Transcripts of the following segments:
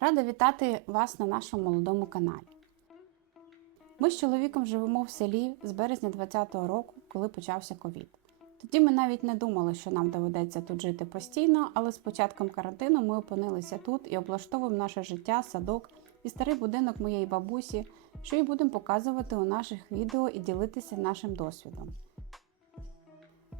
Рада вітати вас на нашому молодому каналі. Ми з чоловіком живемо в селі з березня 2020 року, коли почався ковід. Тоді ми навіть не думали, що нам доведеться тут жити постійно, але з початком карантину ми опинилися тут і облаштовуємо наше життя, садок і старий будинок моєї бабусі, що і будемо показувати у наших відео і ділитися нашим досвідом.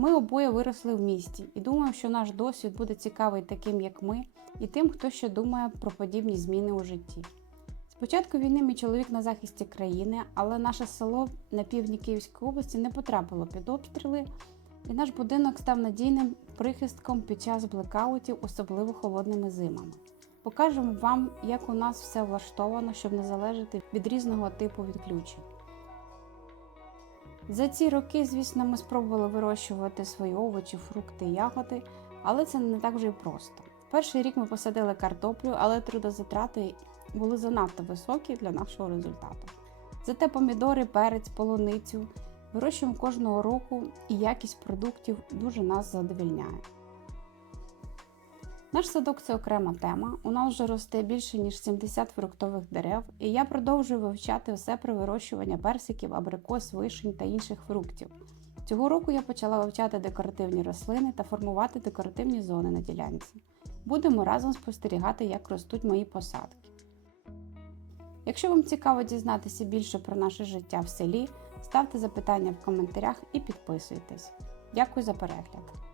Ми обоє виросли в місті і думаємо, що наш досвід буде цікавий таким, як ми, і тим, хто ще думає про подібні зміни у житті. Спочатку війни мій чоловік на захисті країни, але наше село на півдні Київської області не потрапило під обстріли, і наш будинок став надійним прихистком під час блекаутів, особливо холодними зимами. Покажемо вам, як у нас все влаштовано, щоб не залежати від різного типу відключень. За ці роки, звісно, ми спробували вирощувати свої овочі, фрукти, ягоди, але це не так вже й просто. Перший рік ми посадили картоплю, але трудозатрати були занадто високі для нашого результату. Зате помідори, перець, полуницю вирощуємо кожного року, і якість продуктів дуже нас задовільняє. Наш садок це окрема тема. У нас вже росте більше ніж 70 фруктових дерев, і я продовжую вивчати все про вирощування персиків, абрикос, вишень та інших фруктів. Цього року я почала вивчати декоративні рослини та формувати декоративні зони на ділянці. Будемо разом спостерігати, як ростуть мої посадки. Якщо вам цікаво дізнатися більше про наше життя в селі, ставте запитання в коментарях і підписуйтесь. Дякую за перегляд!